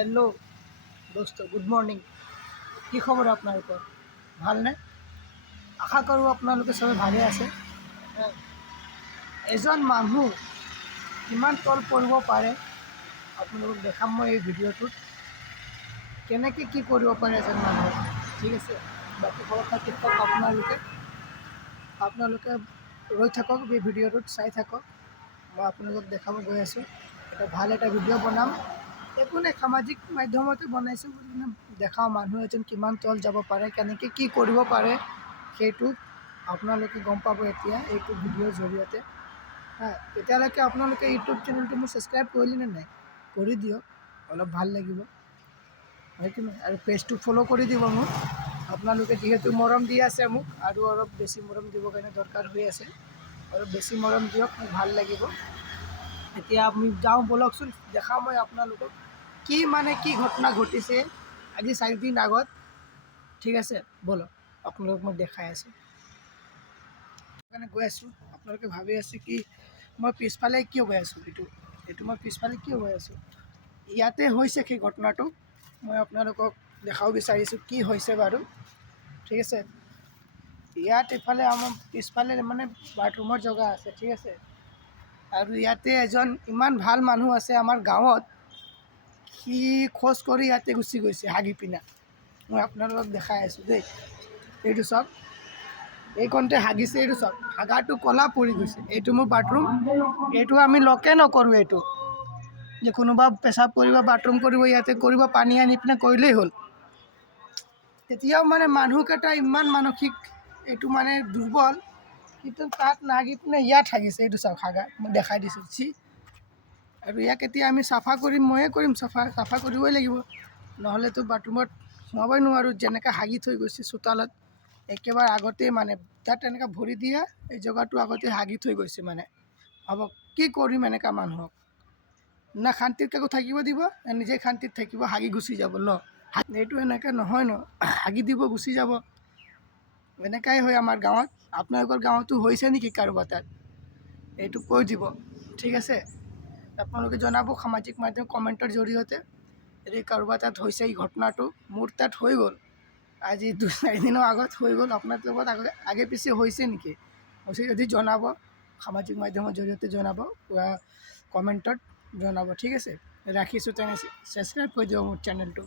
Hello' দোস্ত, good morning. কি খবৰ আপোনালোকৰ? ভালনে? আশা কৰোঁ আপোনালোকে চবে ভালে আছে। এজন মানুহ কিমান তল পৰিব পাৰে আপোনালোকক দেখাম মই এই ভিডিঅ'টোত। কেনেকৈ কি কৰিব পাৰে এজন মানুহ, ঠিক আছে? বাকী কথা থাকক, আপোনালোকে ৰৈ থাকক, এই ভিডিঅ'টোত চাই থাকক। মই আপোনালোকক দেখাব গৈ আছোঁ। ভাল এটা ভিডিঅ' বনাম, একো নাই, সামাজিক মাধ্যমতে বনাইছোঁ বুলি দেখাওঁ মানুহ এজন কিমান তল যাব পাৰে, কেনেকৈ কি কৰিব পাৰে, সেইটো আপোনালোকে গম পাব এতিয়া এইটো ভিডিঅ'ৰ জৰিয়তে। তেতিয়ালৈকে আপোনালোকে ইউটিউব চেনেলটো মোৰ ছাবস্ক্ৰাইব কৰিলে নে নাই? কৰি দিয়ক, অলপ ভাল লাগিব, হয়তো নহয়? আৰু পেজটো ফ'ল' কৰি দিব মোক। আপোনালোকে যিহেতু মৰম দি আছে মোক, আৰু অলপ বেছি মৰম দিবৰ কাৰণে দৰকাৰ হৈ আছে। অলপ বেছি মৰম দিয়ক, মোক ভাল লাগিব। এতিয়া আমি যাওঁ ব'লকচোন, দেখাওঁ মই আপোনালোকক কি ঘটনা ঘটিছে আজি 4 দিন আগত, ঠিক আছে? ব'লক আপোনালোকক মই দেখাই আছোঁ। সেইকাৰণে গৈ আছোঁ। আপোনালোকে ভাবি আছে কি মই পিছফালে কিয় গৈ আছোঁ, এইটো মই পিছফালে কিয় গৈ আছোঁ? ইয়াতে হৈছে সেই ঘটনাটো, মই আপোনালোকক দেখাব বিচাৰিছোঁ কি হৈছে বাৰু, ঠিক আছে? ইয়াত এইফালে আমাৰ পিছফালে মানে বাথৰুমৰ জেগা আছে, ঠিক আছে? আৰু ইয়াতে এজন ইমান ভাল মানুহ আছে আমাৰ গাঁৱত, সি খোজ কৰি ইয়াতে গুচি গৈছে হাগি পিনা। মই আপোনালোকক দেখাই আছোঁ দেই, এইটো চাওক, এইকণতে হাগিছে, এইটো চাওক, হাগাটো ক'লা পৰি গৈছে। এইটো মোৰ বাথৰুম, এইটো আমি লকে নকৰোঁ। এইটো যে কোনোবা পেচাব কৰিব, বাথৰুম কৰিব, ইয়াতে কৰিব, পানী আনি পিনে কৰিলেই হ'ল। তেতিয়াও মানে মানুহকেইটা ইমান মানসিক এইটো মানে দুৰ্বল, কিন্তু তাত নাগি পিনে ইয়াত হাগিছে। এইটো চাওক, হাগা মই দেখাই দিছোঁ। আৰু ইয়াক এতিয়া আমি চাফা কৰিম, ময়ে কৰিম চাফা কৰিবই লাগিব, নহ'লেতো বাথৰুমত সোমাবই নোৱাৰোঁ। যেনেকৈ হাগি থৈ গৈছে চোতালত, একেবাৰে আগতেই মানে তাত এনেকৈ ভৰি দিয়া এই জেগাটো আগতে হাগি থৈ গৈছে। মানে ভাবক কি কৰিম এনেকুৱা মানুহক? না শান্তিত কাকো থাকিব দিব, না নিজে শান্তিত থাকিব, হাগি গুচি যাব ন? এইটো এনেকৈ নহয় ন, হাগি দিব গুচি যাব। এনেকাই হয় আমাৰ গাঁৱত। আপোনালোকৰ গাঁৱতো হৈছে নেকি কাৰোবাৰ তাত? এইটো কৈ দিব, ঠিক আছে? আপোনালোকে জনাব সামাজিক মাধ্যম কমেণ্টৰ জৰিয়তে, যদি কাৰোবাৰ তাত হৈছে এই ঘটনাটো। মোৰ তাত হৈ গ'ল, আজি 2-4 দিনৰ আগত হৈ গ'ল। আপোনাৰ লগত আগে পিছে হৈছে নেকি? হৈছে যদি জনাব, সামাজিক মাধ্যমৰ জৰিয়তে জনাব, কমেণ্টত জনাব, ঠিক আছে? ৰাখিছোঁ, তেনে ছাবস্ক্ৰাইব কৰি দিব মোৰ চেনেলটো।